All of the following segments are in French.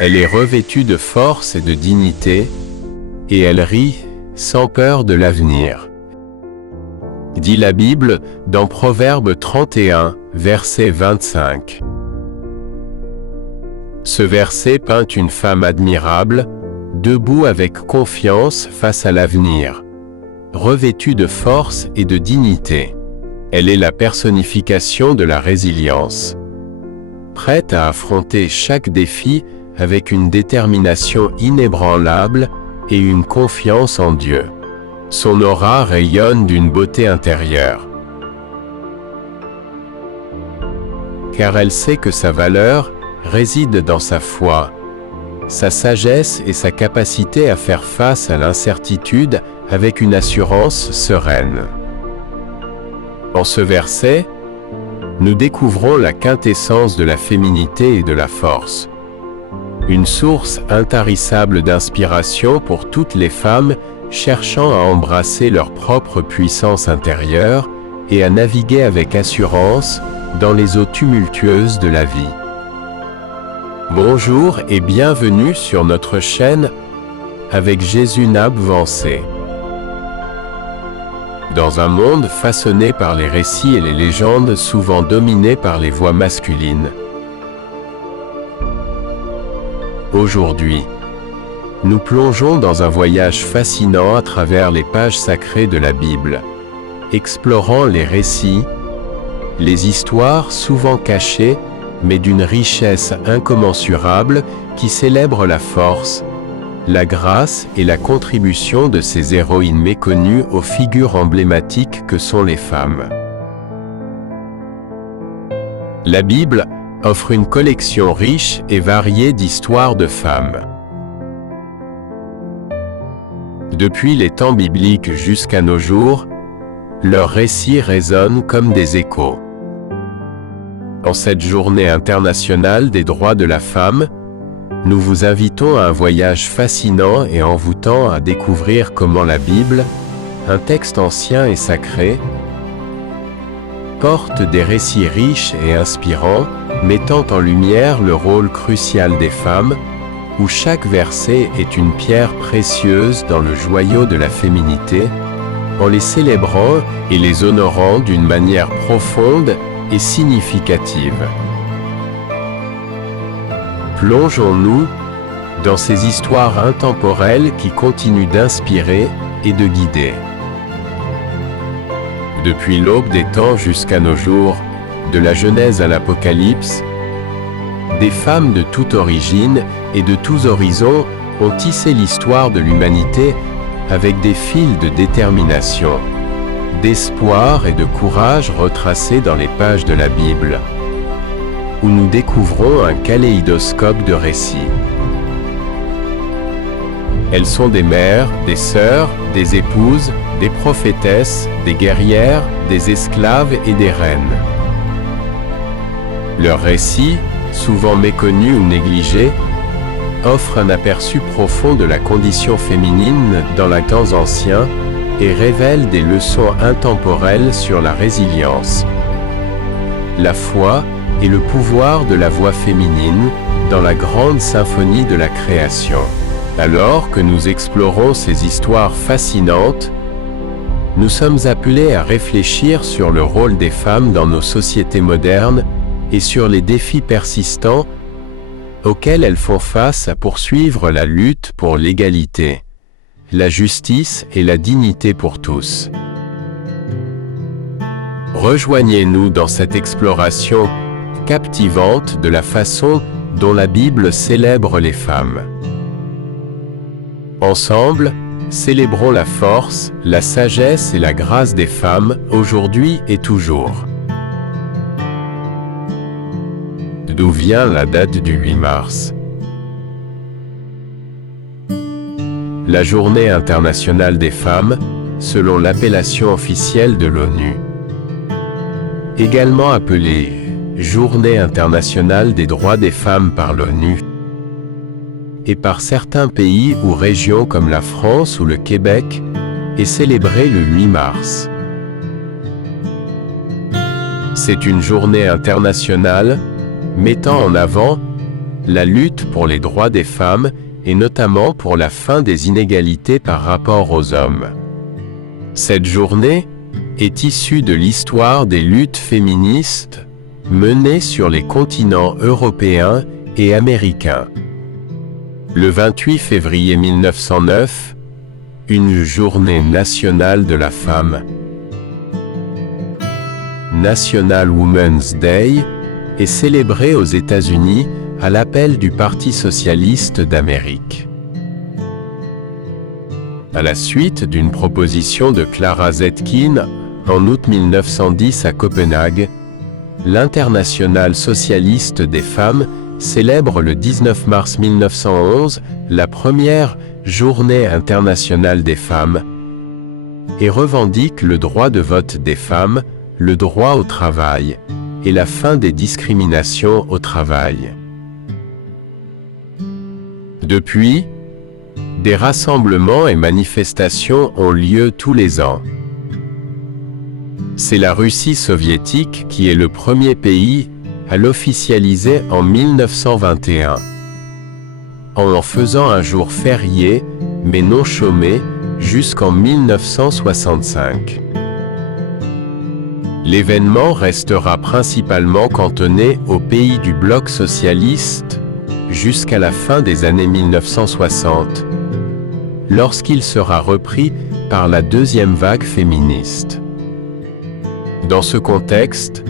Elle est revêtue de force et de dignité, et elle rit sans peur de l'avenir. Dit la Bible dans Proverbe 31, verset 25. Ce verset peint une femme admirable, debout avec confiance face à l'avenir, revêtue de force et de dignité. Elle est la personnification de la résilience, prête à affronter chaque défi avec une détermination inébranlable et une confiance en Dieu. Son aura rayonne d'une beauté intérieure, car elle sait que sa valeur réside dans sa foi, sa sagesse et sa capacité à faire face à l'incertitude avec une assurance sereine. En ce verset, nous découvrons la quintessence de la féminité et de la force. Une source intarissable d'inspiration pour toutes les femmes cherchant à embrasser leur propre puissance intérieure et à naviguer avec assurance dans les eaux tumultueuses de la vie. Bonjour et bienvenue sur notre chaîne avec Jésus Nabvancé. Dans un monde façonné par les récits et les légendes souvent dominé par les voix masculines, aujourd'hui, nous plongeons dans un voyage fascinant à travers les pages sacrées de la Bible, explorant les récits, les histoires souvent cachées, mais d'une richesse incommensurable qui célèbre la force, la grâce et la contribution de ces héroïnes méconnues aux figures emblématiques que sont les femmes. La Bible offre une collection riche et variée d'histoires de femmes. Depuis les temps bibliques jusqu'à nos jours, leurs récits résonnent comme des échos. En cette journée internationale des droits de la femme, nous vous invitons à un voyage fascinant et envoûtant à découvrir comment la Bible, un texte ancien et sacré, porte des récits riches et inspirants, mettant en lumière le rôle crucial des femmes, où chaque verset est une pierre précieuse dans le joyau de la féminité, en les célébrant et les honorant d'une manière profonde et significative. Plongeons-nous dans ces histoires intemporelles qui continuent d'inspirer et de guider. Depuis l'aube des temps jusqu'à nos jours, de la Genèse à l'Apocalypse, des femmes de toute origine et de tous horizons ont tissé l'histoire de l'humanité avec des fils de détermination, d'espoir et de courage retracés dans les pages de la Bible, où nous découvrons un kaléidoscope de récits. Elles sont des mères, des sœurs, des épouses, des prophétesses, des guerrières, des esclaves et des reines. Leurs récits, souvent méconnus ou négligés, offrent un aperçu profond de la condition féminine dans les temps anciens et révèlent des leçons intemporelles sur la résilience, la foi et le pouvoir de la voix féminine dans la grande symphonie de la création. Alors que nous explorons ces histoires fascinantes, nous sommes appelés à réfléchir sur le rôle des femmes dans nos sociétés modernes et sur les défis persistants auxquels elles font face à poursuivre la lutte pour l'égalité, la justice et la dignité pour tous. Rejoignez-nous dans cette exploration captivante de la façon dont la Bible célèbre les femmes. Ensemble, célébrons la force, la sagesse et la grâce des femmes, aujourd'hui et toujours. D'où vient la date du 8 mars? La Journée internationale des femmes, selon l'appellation officielle de l'ONU. Également appelée Journée internationale des droits des femmes par l'ONU, et par certains pays ou régions comme la France ou le Québec, est célébrée le 8 mars. C'est une journée internationale mettant en avant la lutte pour les droits des femmes et notamment pour la fin des inégalités par rapport aux hommes. Cette journée est issue de l'histoire des luttes féministes menées sur les continents européens et américains. Le 28 février 1909, une journée nationale de la femme, National Women's Day, est célébrée aux États-Unis à l'appel du Parti socialiste d'Amérique. À la suite d'une proposition de Clara Zetkin en août 1910 à Copenhague, l'Internationale socialiste des femmes célèbre le 19 mars 1911 la première Journée internationale des femmes et revendique le droit de vote des femmes, le droit au travail et la fin des discriminations au travail. Depuis, des rassemblements et manifestations ont lieu tous les ans. C'est la Russie soviétique qui est le premier pays à l'officialiser en 1921, en faisant un jour férié, mais non chômé, jusqu'en 1965. L'événement restera principalement cantonné aux pays du bloc socialiste jusqu'à la fin des années 1960, lorsqu'il sera repris par la deuxième vague féministe. Dans ce contexte,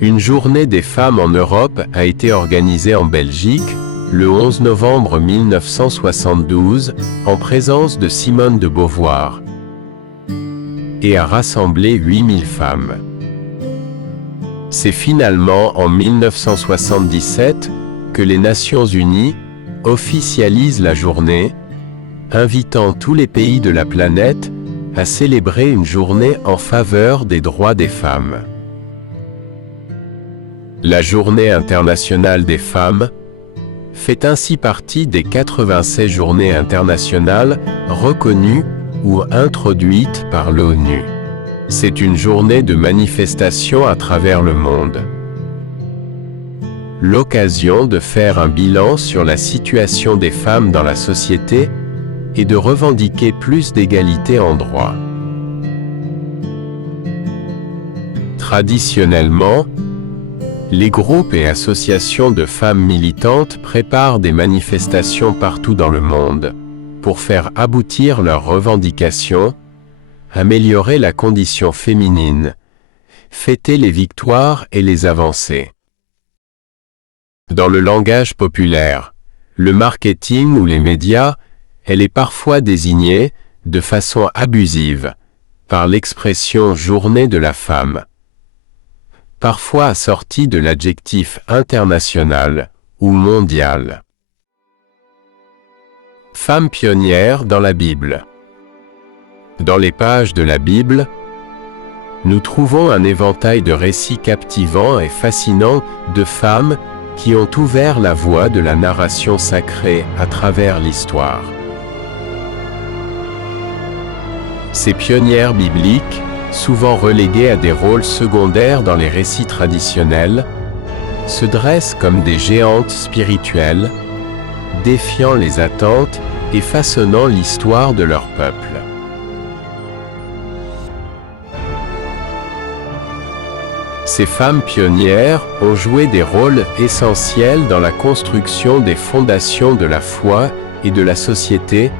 une journée des femmes en Europe a été organisée en Belgique le 11 novembre 1972 en présence de Simone de Beauvoir et a rassemblé 8000 femmes. C'est finalement en 1977 que les Nations Unies officialisent la journée, invitant tous les pays de la planète à célébrer une journée en faveur des droits des femmes. La Journée internationale des femmes fait ainsi partie des 96 journées internationales reconnues ou introduites par l'ONU. C'est une journée de manifestation à travers le monde. L'occasion de faire un bilan sur la situation des femmes dans la société et de revendiquer plus d'égalité en droit. Traditionnellement, les groupes et associations de femmes militantes préparent des manifestations partout dans le monde pour faire aboutir leurs revendications, améliorer la condition féminine, fêter les victoires et les avancées. Dans le langage populaire, le marketing ou les médias, elle est parfois désignée, de façon abusive, par l'expression « journée de la femme », parfois assortie de l'adjectif international ou mondial. Femme pionnière dans la Bible. Dans les pages de la Bible, nous trouvons un éventail de récits captivants et fascinants de femmes qui ont ouvert la voie de la narration sacrée à travers l'histoire. Ces pionnières bibliques, souvent reléguées à des rôles secondaires dans les récits traditionnels, se dressent comme des géantes spirituelles, défiant les attentes et façonnant l'histoire de leur peuple. Ces femmes pionnières ont joué des rôles essentiels dans la construction des fondations de la foi et de la société,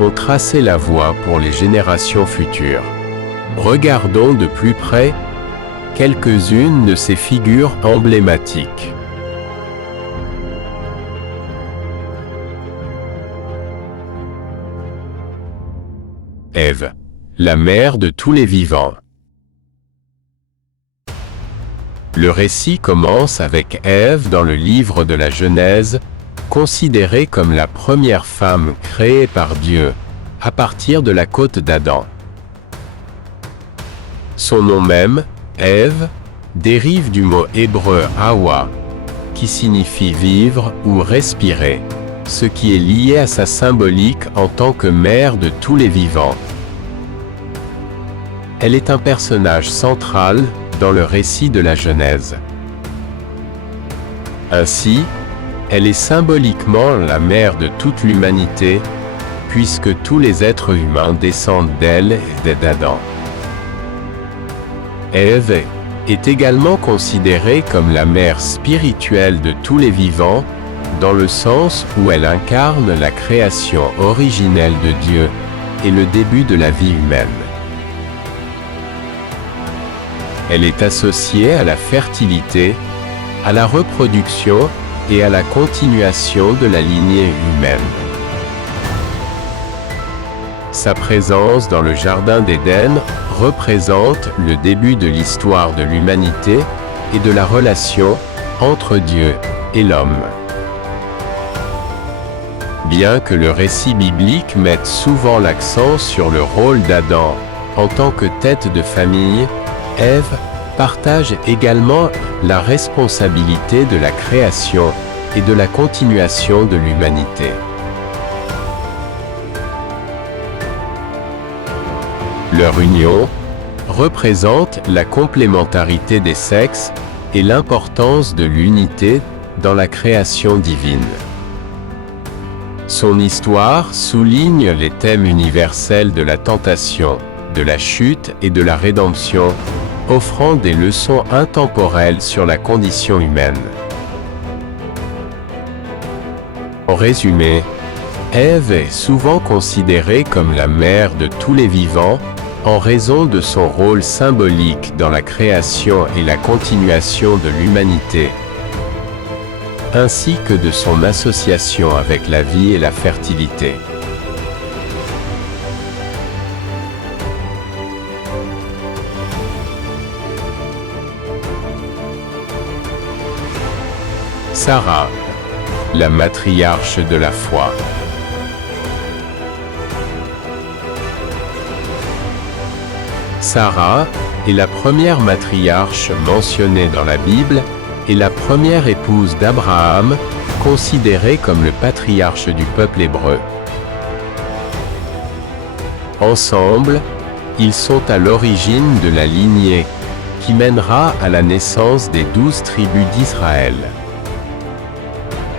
ont tracé la voie pour les générations futures. Regardons de plus près quelques-unes de ces figures emblématiques. Ève, la mère de tous les vivants. Le récit commence avec Ève dans le livre de la Genèse, considérée comme la première femme créée par Dieu, à partir de la côte d'Adam. Son nom même, Ève, dérive du mot hébreu Hawa, qui signifie vivre ou respirer, ce qui est lié à sa symbolique en tant que mère de tous les vivants. Elle est un personnage central dans le récit de la Genèse. Ainsi, elle est symboliquement la mère de toute l'humanité, puisque tous les êtres humains descendent d'elle et d'Adam. Ève est également considérée comme la mère spirituelle de tous les vivants, dans le sens où elle incarne la création originelle de Dieu et le début de la vie humaine. Elle est associée à la fertilité, à la reproduction et à la continuation de la lignée humaine. Sa présence dans le Jardin d'Éden représente le début de l'histoire de l'humanité et de la relation entre Dieu et l'homme. Bien que le récit biblique mette souvent l'accent sur le rôle d'Adam en tant que tête de famille, Ève partage également la responsabilité de la création et de la continuation de l'humanité. Leur union représente la complémentarité des sexes et l'importance de l'unité dans la création divine. Son histoire souligne les thèmes universels de la tentation, de la chute et de la rédemption, offrant des leçons intemporelles sur la condition humaine. En résumé, Ève est souvent considérée comme la mère de tous les vivants, en raison de son rôle symbolique dans la création et la continuation de l'humanité, ainsi que de son association avec la vie et la fertilité. Sarah, la matriarche de la foi. Sarah est la première matriarche mentionnée dans la Bible et la première épouse d'Abraham, considérée comme le patriarche du peuple hébreu. Ensemble, ils sont à l'origine de la lignée qui mènera à la naissance des 12 tribus d'Israël.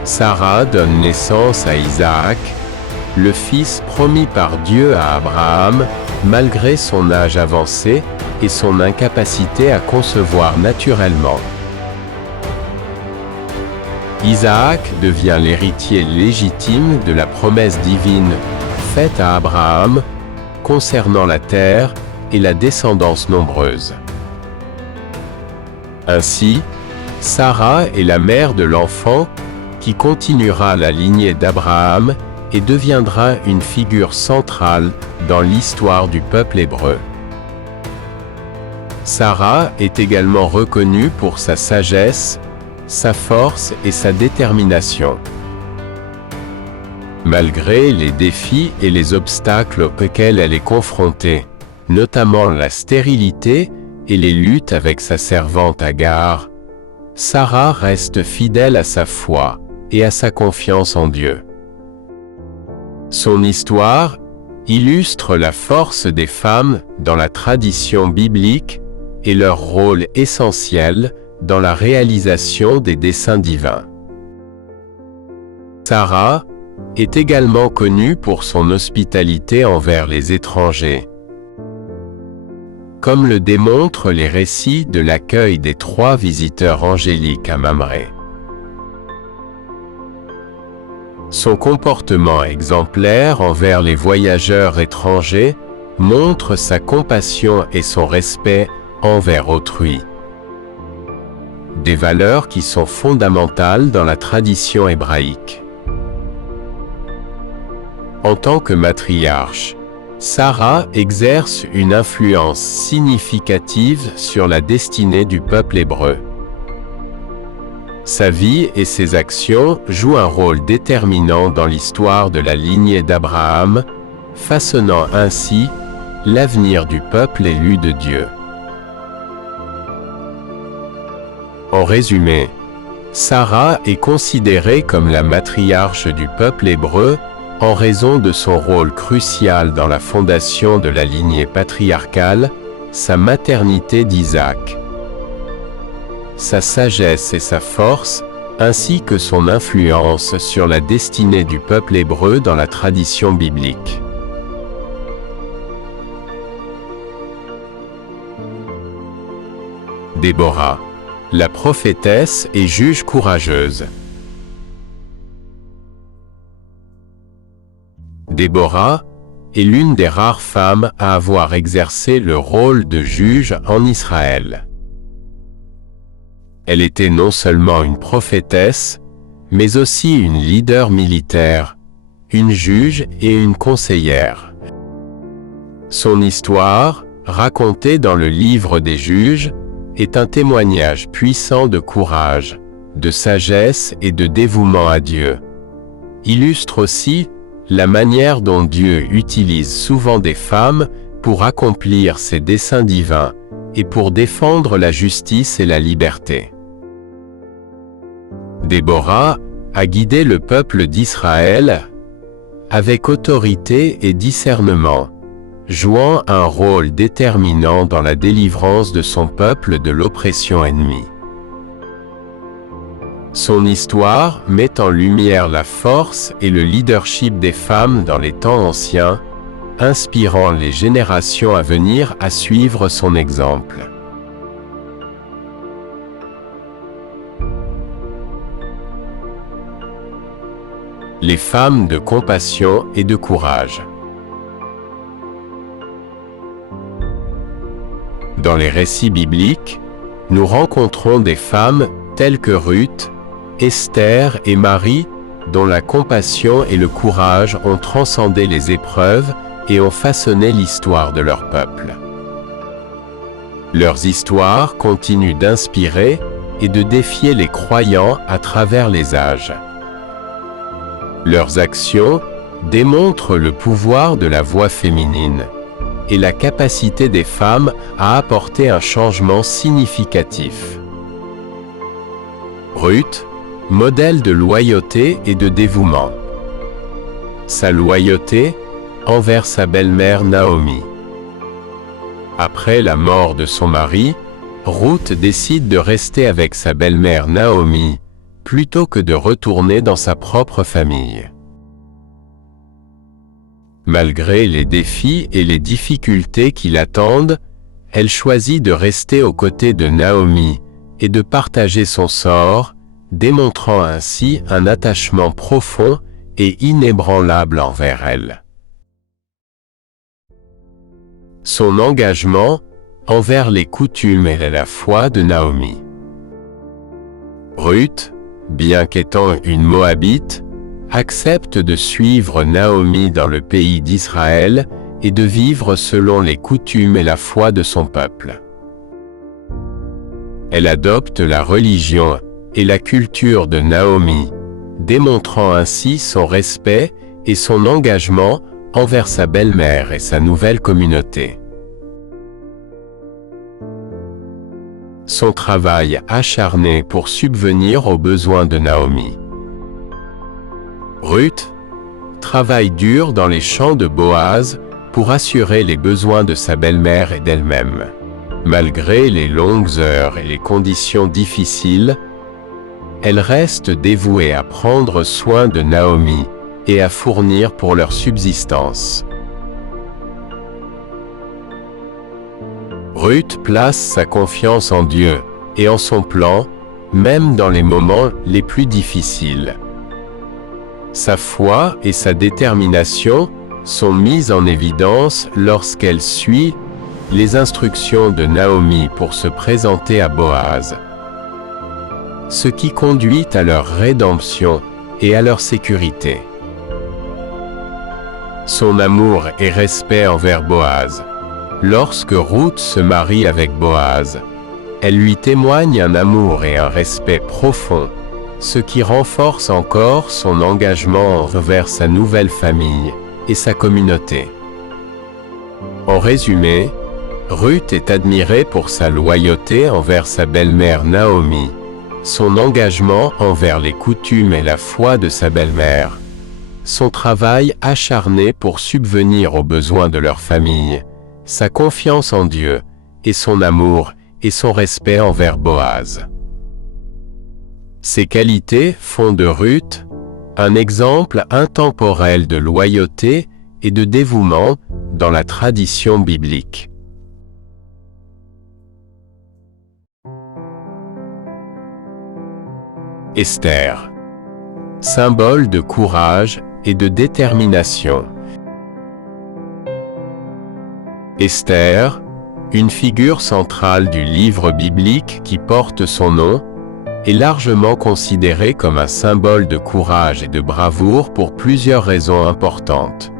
Sarah donne naissance à Isaac, le fils promis par Dieu à Abraham, malgré son âge avancé et son incapacité à concevoir naturellement. Isaac devient l'héritier légitime de la promesse divine faite à Abraham concernant la terre et la descendance nombreuse. Ainsi, Sarah est la mère de l'enfant qui continuera la lignée d'Abraham et deviendra une figure centrale dans l'histoire du peuple hébreu. Sarah est également reconnue pour sa sagesse, sa force et sa détermination. Malgré les défis et les obstacles auxquels elle est confrontée, notamment la stérilité et les luttes avec sa servante Agar, Sarah reste fidèle à sa foi et à sa confiance en Dieu. Son histoire illustre la force des femmes dans la tradition biblique et leur rôle essentiel dans la réalisation des desseins divins. Sarah est également connue pour son hospitalité envers les étrangers, comme le démontrent les récits de l'accueil des 3 visiteurs angéliques à Mamré. Son comportement exemplaire envers les voyageurs étrangers montre sa compassion et son respect envers autrui. Des valeurs qui sont fondamentales dans la tradition hébraïque. En tant que matriarche, Sarah exerce une influence significative sur la destinée du peuple hébreu. Sa vie et ses actions jouent un rôle déterminant dans l'histoire de la lignée d'Abraham, façonnant ainsi l'avenir du peuple élu de Dieu. En résumé, Sarah est considérée comme la matriarche du peuple hébreu en raison de son rôle crucial dans la fondation de la lignée patriarcale, sa maternité d'Isaac, sa sagesse et sa force, ainsi que son influence sur la destinée du peuple hébreu dans la tradition biblique. Déborah, la prophétesse et juge courageuse. Déborah est l'une des rares femmes à avoir exercé le rôle de juge en Israël. Elle était non seulement une prophétesse, mais aussi une leader militaire, une juge et une conseillère. Son histoire, racontée dans le livre des juges, est un témoignage puissant de courage, de sagesse et de dévouement à Dieu. Illustre aussi la manière dont Dieu utilise souvent des femmes pour accomplir ses desseins divins et pour défendre la justice et la liberté. Déborah a guidé le peuple d'Israël avec autorité et discernement, jouant un rôle déterminant dans la délivrance de son peuple de l'oppression ennemie. Son histoire met en lumière la force et le leadership des femmes dans les temps anciens, inspirant les générations à venir à suivre son exemple. Les femmes de compassion et de courage. Dans les récits bibliques, nous rencontrons des femmes telles que Ruth, Esther et Marie, dont la compassion et le courage ont transcendé les épreuves et ont façonné l'histoire de leur peuple. Leurs histoires continuent d'inspirer et de défier les croyants à travers les âges. Leurs actions démontrent le pouvoir de la voix féminine et la capacité des femmes à apporter un changement significatif. Ruth, modèle de loyauté et de dévouement. Sa loyauté envers sa belle-mère Naomi. Après la mort de son mari, Ruth décide de rester avec sa belle-mère Naomi, plutôt que de retourner dans sa propre famille. Malgré les défis et les difficultés qui l'attendent, elle choisit de rester aux côtés de Naomi et de partager son sort, démontrant ainsi un attachement profond et inébranlable envers elle. Son engagement envers les coutumes et la foi de Naomi. Ruth, bien qu'étant une Moabite, accepte de suivre Naomi dans le pays d'Israël et de vivre selon les coutumes et la foi de son peuple. Elle adopte la religion et la culture de Naomi, démontrant ainsi son respect et son engagement envers sa belle-mère et sa nouvelle communauté. Son travail acharné pour subvenir aux besoins de Naomi. Ruth travaille dur dans les champs de Boaz pour assurer les besoins de sa belle-mère et d'elle-même. Malgré les longues heures et les conditions difficiles, elle reste dévouée à prendre soin de Naomi et à fournir pour leur subsistance. Ruth place sa confiance en Dieu et en son plan, même dans les moments les plus difficiles. Sa foi et sa détermination sont mises en évidence lorsqu'elle suit les instructions de Naomi pour se présenter à Boaz, ce qui conduit à leur rédemption et à leur sécurité. Son amour et respect envers Boaz. Lorsque Ruth se marie avec Boaz, elle lui témoigne un amour et un respect profond, ce qui renforce encore son engagement envers sa nouvelle famille et sa communauté. En résumé, Ruth est admirée pour sa loyauté envers sa belle-mère Naomi, son engagement envers les coutumes et la foi de sa belle-mère, son travail acharné pour subvenir aux besoins de leur famille, sa confiance en Dieu, et son amour et son respect envers Boaz. Ces qualités font de Ruth un exemple intemporel de loyauté et de dévouement dans la tradition biblique. Esther, symbole de courage et de détermination. Esther, une figure centrale du livre biblique qui porte son nom, est largement considérée comme un symbole de courage et de bravoure pour plusieurs raisons importantes.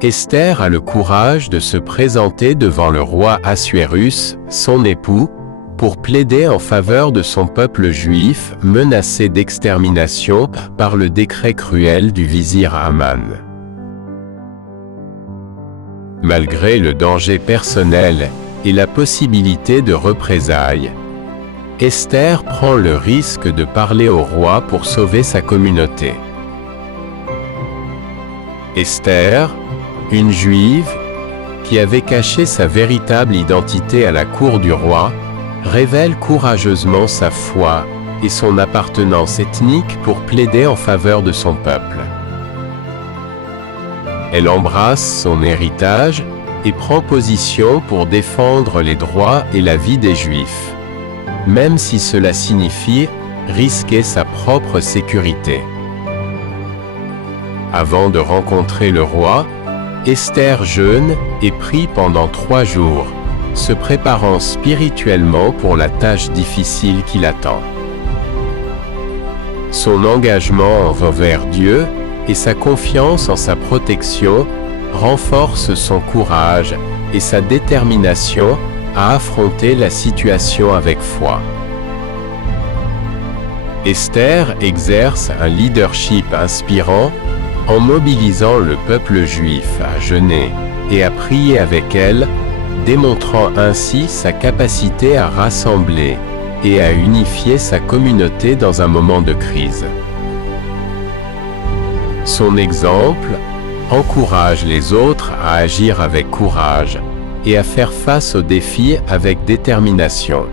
Esther a le courage de se présenter devant le roi Assuérus, son époux, pour plaider en faveur de son peuple juif menacé d'extermination par le décret cruel du vizir Haman. Malgré le danger personnel et la possibilité de représailles, Esther prend le risque de parler au roi pour sauver sa communauté. Esther, une juive, qui avait caché sa véritable identité à la cour du roi, révèle courageusement sa foi et son appartenance ethnique pour plaider en faveur de son peuple. Elle embrasse son héritage et prend position pour défendre les droits et la vie des Juifs, même si cela signifie risquer sa propre sécurité. Avant de rencontrer le roi, Esther jeûne et prie pendant 3 jours, se préparant spirituellement pour la tâche difficile qui l'attend. Son engagement envers Dieu et sa confiance en sa protection renforcent son courage et sa détermination à affronter la situation avec foi. Esther exerce un leadership inspirant en mobilisant le peuple juif à jeûner et à prier avec elle, démontrant ainsi sa capacité à rassembler et à unifier sa communauté dans un moment de crise. Son exemple encourage les autres à agir avec courage et à faire face aux défis avec détermination.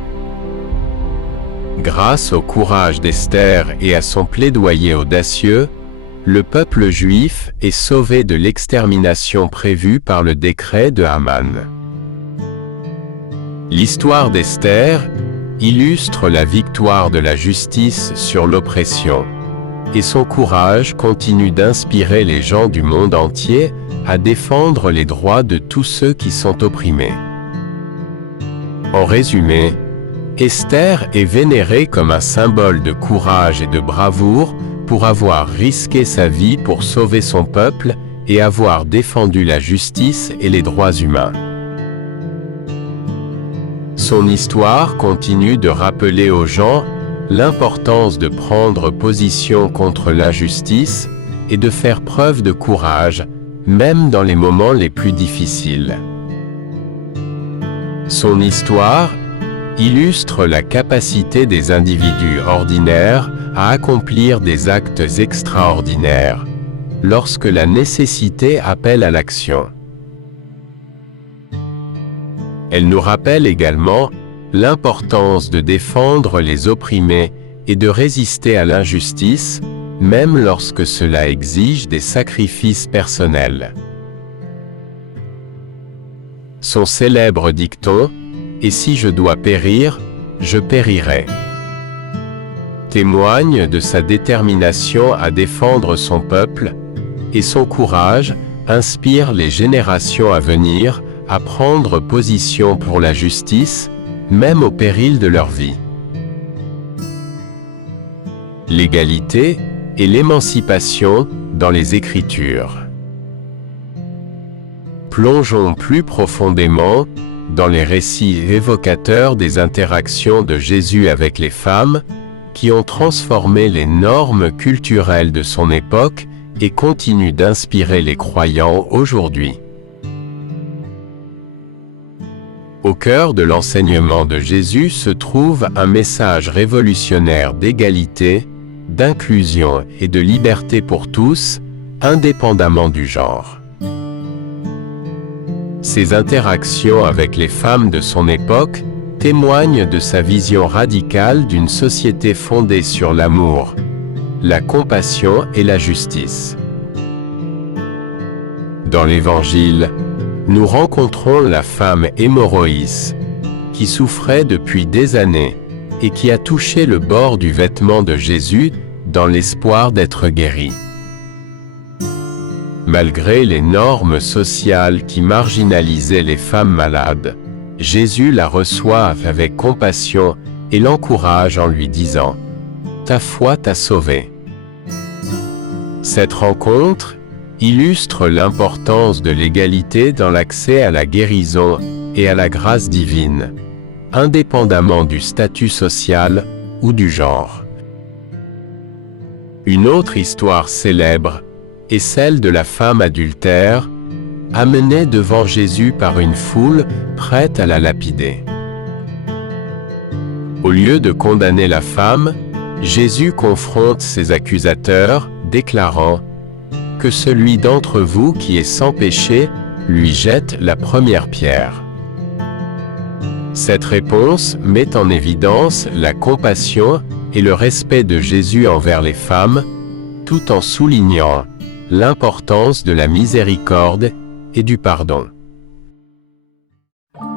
Grâce au courage d'Esther et à son plaidoyer audacieux, le peuple juif est sauvé de l'extermination prévue par le décret de Haman. L'histoire d'Esther illustre la victoire de la justice sur l'oppression, et son courage continue d'inspirer les gens du monde entier à défendre les droits de tous ceux qui sont opprimés. En résumé, Esther est vénérée comme un symbole de courage et de bravoure pour avoir risqué sa vie pour sauver son peuple et avoir défendu la justice et les droits humains. Son histoire continue de rappeler aux gens l'importance de prendre position contre l'injustice et de faire preuve de courage, même dans les moments les plus difficiles. Son histoire illustre la capacité des individus ordinaires à accomplir des actes extraordinaires, lorsque la nécessité appelle à l'action. Elle nous rappelle également l'importance de défendre les opprimés et de résister à l'injustice, même lorsque cela exige des sacrifices personnels. Son célèbre dicton « Et si je dois périr, je périrai » témoigne de sa détermination à défendre son peuple, et son courage inspire les générations à venir à prendre position pour la justice, même au péril de leur vie. L'égalité et l'émancipation dans les Écritures. Plongeons plus profondément dans les récits évocateurs des interactions de Jésus avec les femmes, qui ont transformé les normes culturelles de son époque et continuent d'inspirer les croyants aujourd'hui. Au cœur de l'enseignement de Jésus se trouve un message révolutionnaire d'égalité, d'inclusion et de liberté pour tous, indépendamment du genre. Ses interactions avec les femmes de son époque témoignent de sa vision radicale d'une société fondée sur l'amour, la compassion et la justice. Dans l'Évangile, nous rencontrons la femme Hémorroïs, qui souffrait depuis des années et qui a touché le bord du vêtement de Jésus dans l'espoir d'être guérie. Malgré les normes sociales qui marginalisaient les femmes malades, Jésus la reçoit avec compassion et l'encourage en lui disant « Ta foi t'a sauvée ». Cette rencontre illustre l'importance de l'égalité dans l'accès à la guérison et à la grâce divine, indépendamment du statut social ou du genre. Une autre histoire célèbre est celle de la femme adultère, amenée devant Jésus par une foule prête à la lapider. Au lieu de condamner la femme, Jésus confronte ses accusateurs, déclarant « Que celui d'entre vous qui est sans péché lui jette la première pierre ». Cette réponse met en évidence la compassion et le respect de Jésus envers les femmes, tout en soulignant l'importance de la miséricorde et du pardon.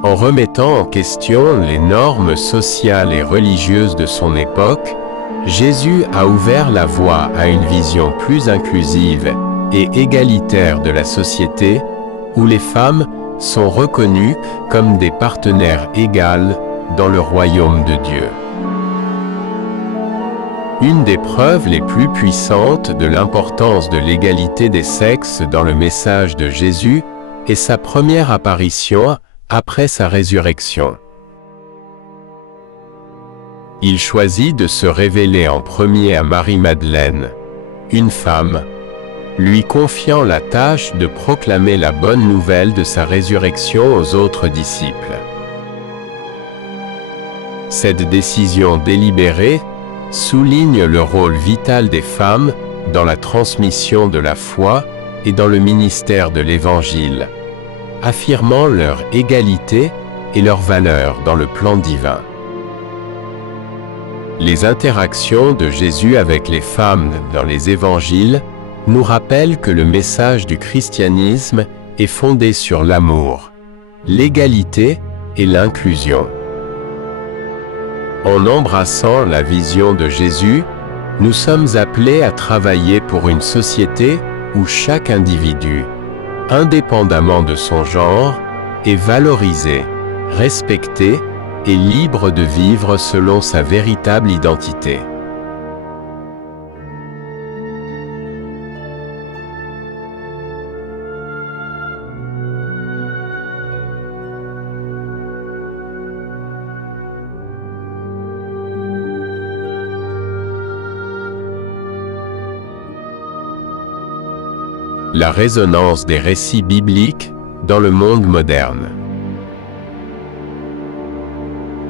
En remettant en question les normes sociales et religieuses de son époque, Jésus a ouvert la voie à une vision plus inclusive et égalitaire de la société, où les femmes sont reconnues comme des partenaires égales dans le royaume de Dieu. Une des preuves les plus puissantes de l'importance de l'égalité des sexes dans le message de Jésus est sa première apparition après sa résurrection. Il choisit de se révéler en premier à Marie-Madeleine, une femme, lui confiant la tâche de proclamer la bonne nouvelle de sa résurrection aux autres disciples. Cette décision délibérée souligne le rôle vital des femmes dans la transmission de la foi et dans le ministère de l'Évangile, affirmant leur égalité et leur valeur dans le plan divin. Les interactions de Jésus avec les femmes dans les Évangiles nous rappellent que le message du christianisme est fondé sur l'amour, l'égalité et l'inclusion. En embrassant la vision de Jésus, nous sommes appelés à travailler pour une société où chaque individu, indépendamment de son genre, est valorisé, respecté et libre de vivre selon sa véritable identité. la résonance des récits bibliques dans le monde moderne.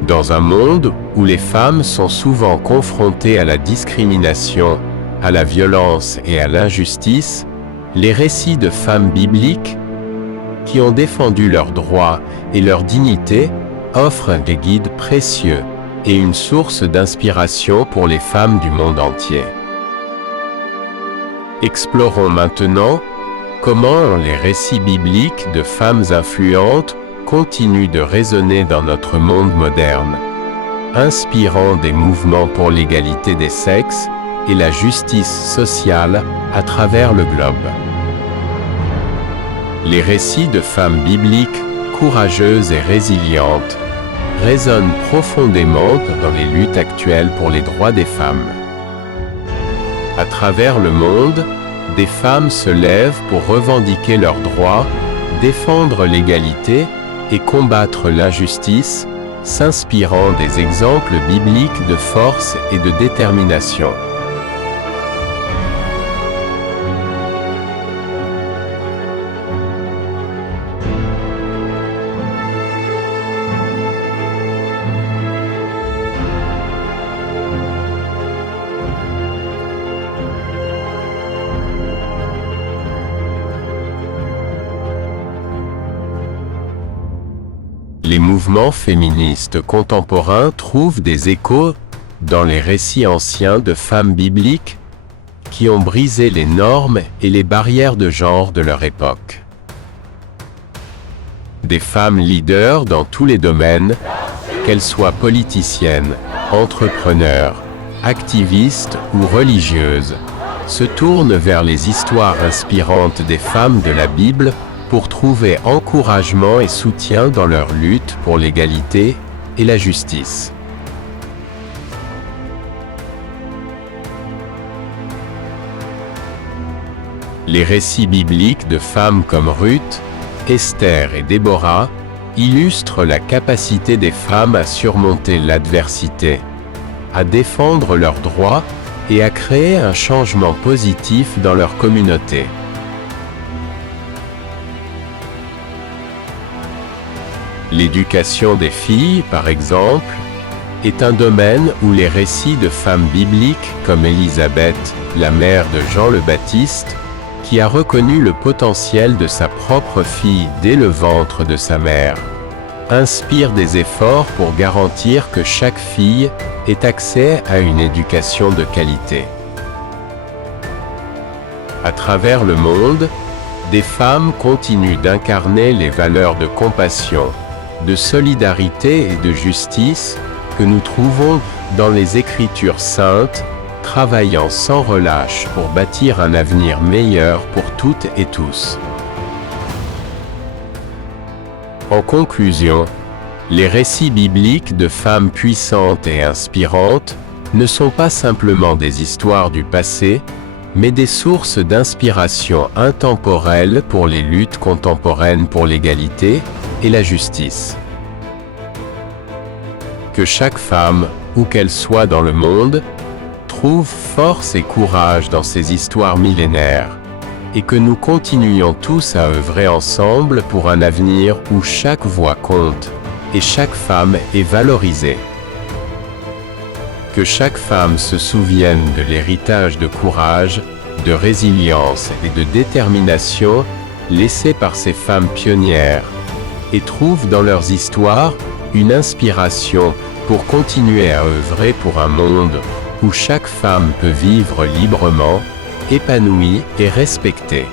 Dans un monde où les femmes sont souvent confrontées à la discrimination, à la violence et à l'injustice, les récits de femmes bibliques qui ont défendu leurs droits et leur dignité offrent des guides précieux et une source d'inspiration pour les femmes du monde entier. Explorons maintenant comment les récits bibliques de femmes influentes continuent de résonner dans notre monde moderne, inspirant des mouvements pour l'égalité des sexes et la justice sociale à travers le globe. Les récits de femmes bibliques courageuses et résilientes résonnent profondément dans les luttes actuelles pour les droits des femmes. À travers le monde, des femmes se lèvent pour revendiquer leurs droits, défendre l'égalité et combattre l'injustice, s'inspirant des exemples bibliques de force et de détermination. Les mouvements féministes contemporains trouvent des échos dans les récits anciens de femmes bibliques qui ont brisé les normes et les barrières de genre de leur époque. Des femmes leaders dans tous les domaines, qu'elles soient politiciennes, entrepreneurs, activistes ou religieuses, se tournent vers les histoires inspirantes des femmes de la Bible pour trouver encouragement et soutien dans leur lutte pour l'égalité et la justice. Les récits bibliques de femmes comme Ruth, Esther et Déborah illustrent la capacité des femmes à surmonter l'adversité, à défendre leurs droits et à créer un changement positif dans leur communauté. L'éducation des filles, par exemple, est un domaine où les récits de femmes bibliques comme Élisabeth, la mère de Jean le Baptiste, qui a reconnu le potentiel de sa propre fille dès le ventre de sa mère, inspirent des efforts pour garantir que chaque fille ait accès à une éducation de qualité. À travers le monde, des femmes continuent d'incarner les valeurs de compassion, de solidarité et de justice que nous trouvons dans les Écritures saintes, travaillant sans relâche pour bâtir un avenir meilleur pour toutes et tous. En conclusion, les récits bibliques de femmes puissantes et inspirantes ne sont pas simplement des histoires du passé, mais des sources d'inspiration intemporelles pour les luttes contemporaines pour l'égalité et la justice. Que chaque femme, où qu'elle soit dans le monde, trouve force et courage dans ces histoires millénaires, et que nous continuions tous à œuvrer ensemble pour un avenir où chaque voix compte et chaque femme est valorisée. Que chaque femme se souvienne de l'héritage de courage, de résilience et de détermination laissé par ces femmes pionnières, et trouve dans leurs histoires une inspiration pour continuer à œuvrer pour un monde où chaque femme peut vivre librement, épanouie et respectée.